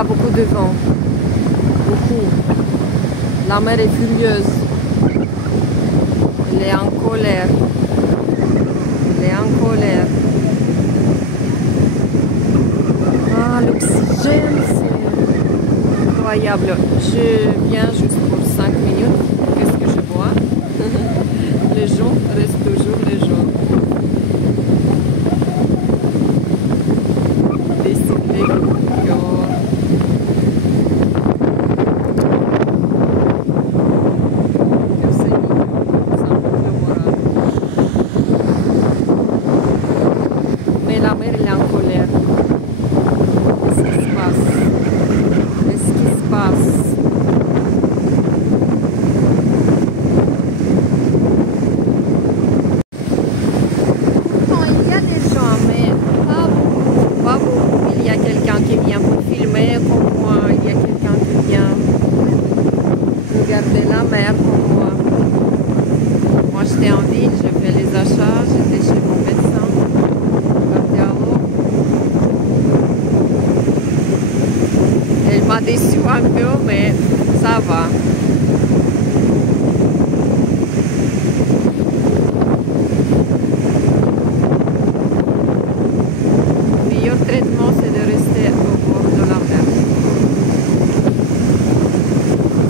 a beaucoup de vent. Beaucoup. La mer est furieuse. Elle est en colère. Elle est en colère. Ah, l'oxygène, c'est incroyable. Je viens juste pour 5 minutes. Qu'est-ce que je vois? Les gens restent toujours les gens. Mais la mer, elle est en colère. Qu'est-ce qui se passe? Qu'est-ce qui se passe? Non, il y a des gens, mais pas beaucoup, pas beaucoup. Il y a quelqu'un qui vient pour filmer comme moi. Il y a quelqu'un qui vient regarder la mer comme moi. Moi, j'étais en ville, je fais les achats, j'étais chez mon médecin. Elle m'a déçu un peu, mais ça va. Le meilleur traitement, c'est de rester au bord de la mer.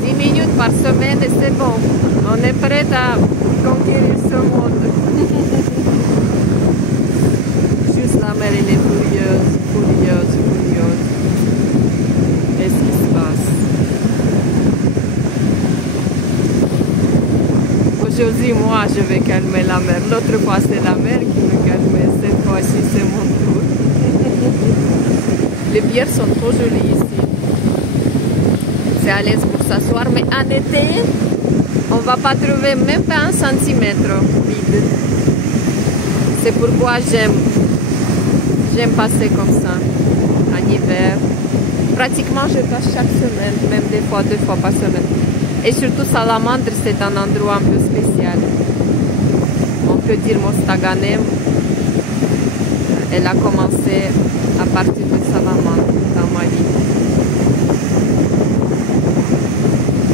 10 minutes par semaine et c'est bon. On est prêt à conquérir ce monde. Juste la mer, elle est furieuse, furieuse, furieuse. Qu'est-ce qui se passe? Aujourd'hui, moi, je vais calmer la mer. L'autre fois, c'est la mer qui me calmait. Cette fois-ci, c'est mon tour. Les pierres sont trop jolies ici. C'est à l'aise pour s'asseoir, mais en été, on ne va pas trouver même pas 1 centimètre vide. C'est pourquoi j'aime passer comme ça, en hiver. Pratiquement, je passe chaque semaine, même des fois, 2 fois par semaine. Et surtout, Salamandre, c'est un endroit un peu spécial. On peut dire Mostaganem. Elle a commencé à partir de Salamandre dans ma vie.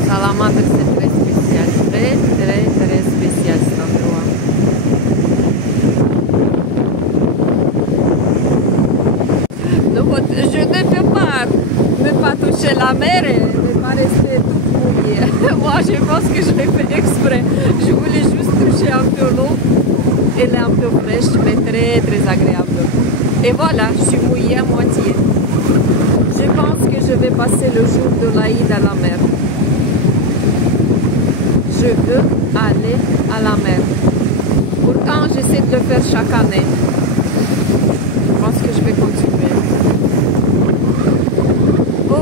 Salamandre, c'est très spécial. Très, très, très spécial cet endroit. Donc, je ne peux pas ne pas toucher la mer et ne pas rester toute mouillée. Moi, je pense que je l'ai fait exprès. Je voulais juste toucher un peu l'eau. Elle est un peu fraîche, mais très, très agréable. Et voilà, je suis mouillée à moitié. Je pense que je vais passer le jour de l'Aïd à la mer. Je veux aller à la mer. Pourtant, j'essaie de le faire chaque année. Je pense que je vais continuer. Oh,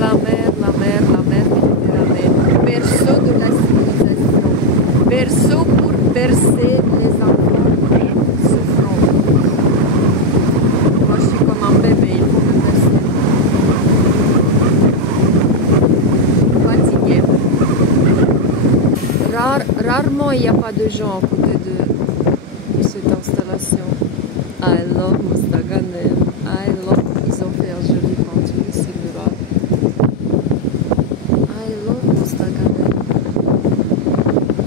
la mer, la mer, la mer Méditerranée. Berceau de la civilisation. Berceau pour bercer les enfants souffrants. Moi, je suis comme un bébé, il faut me bercer. Fatiguée. Rarement, il n'y a pas de gens à côté de cette installation. I love Mostaganem. I love. Ils ont fait un joli peinture, c'est mural. I love Mostaganem.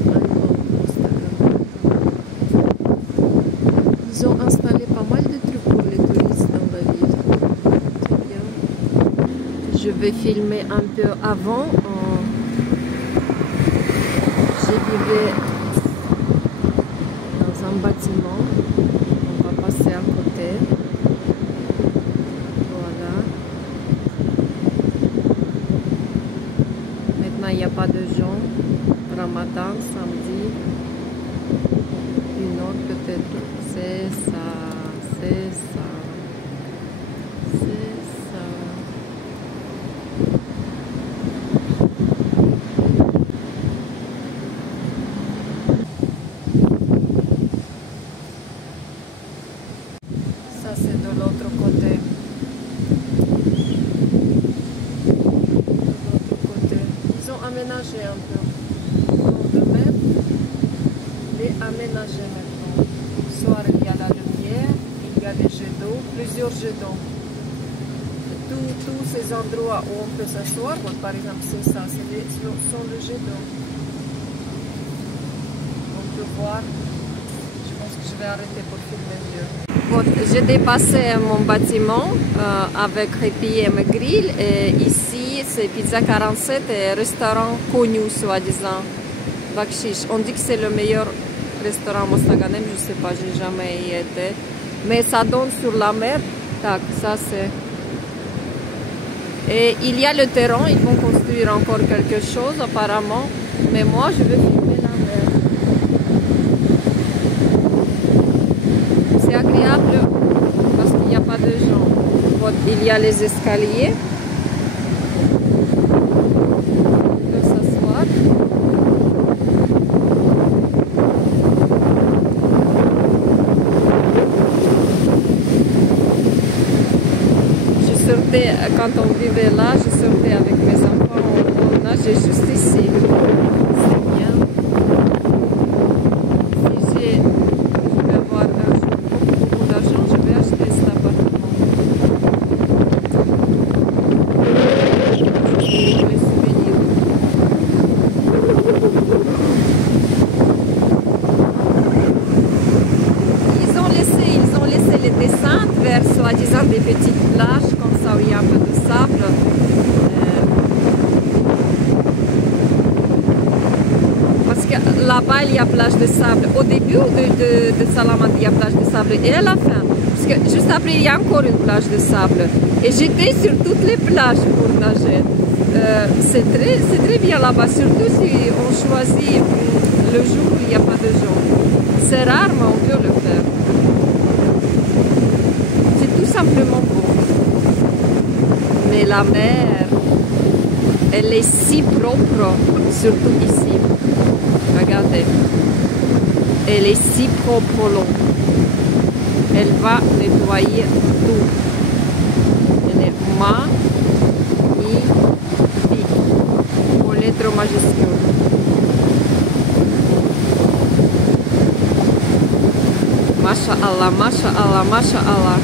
I love Mostaganem. Ils ont installé pas mal de trucs pour les touristes dans la ville. C'est bien. Je vais filmer un peu avant. Je vivais dans un bâtiment. On va passer à côté. Voilà. Maintenant, il n'y a pas de gens. Ramadan, samedi. Une autre peut-être. C'est ça. C'est ça. C'est ça. Ça, c'est de l'autre côté. Ils ont aménagé un peu. Donc, de même, les aménagé maintenant. Le soir, il y a la lumière, il y a des jets d'eau, plusieurs jets d'eau. tous ces endroits où on peut s'asseoir, bon, par exemple c'est ça, sont le jet d'eau. On peut voir, je pense que je vais arrêter pour filmer mieux. Bon, j'ai dépassé mon bâtiment avec Happy Grill et ici c'est Pizza 47 et restaurant connu soi-disant, Bakshish. On dit que c'est le meilleur restaurant Mostaganem, je sais pas, j'ai jamais y été. Mais ça donne sur la mer. Tac, ça c'est... Et il y a le terrain, ils vont construire encore quelque chose apparemment. Mais moi je vais filmer la mer. C'est agréable parce qu'il n'y a pas de gens. Bon, il y a les escaliers. On peut s'asseoir. Quand on vivait là, je sortais avec mes enfants, on nageait juste ici. C'est bien. Si je vais avoir un jour beaucoup d'argent, je vais acheter cet appartement. Pour les souvenirs. Ils ont laissé les descentes vers soi-disant des petites plages comme ça où il y a un peu de sable. Parce que là-bas il y a plage de sable. Au début de Salamanca il y a plage de sable et à la fin. Parce que juste après il y a encore une plage de sable. Et j'étais sur toutes les plages pour nager. C'est très bien là-bas, surtout si on choisit le jour où il n'y a pas de gens. C'est rare mais on peut le faire. C'est tout simplement beau. Mais la mer, elle est si propre, surtout ici. Regardez. Elle est si propre l'eau. Elle va nettoyer tout. Elle est magnifique. Aux lettres majuscules. Masha Allah, Masha Allah, Masha Allah.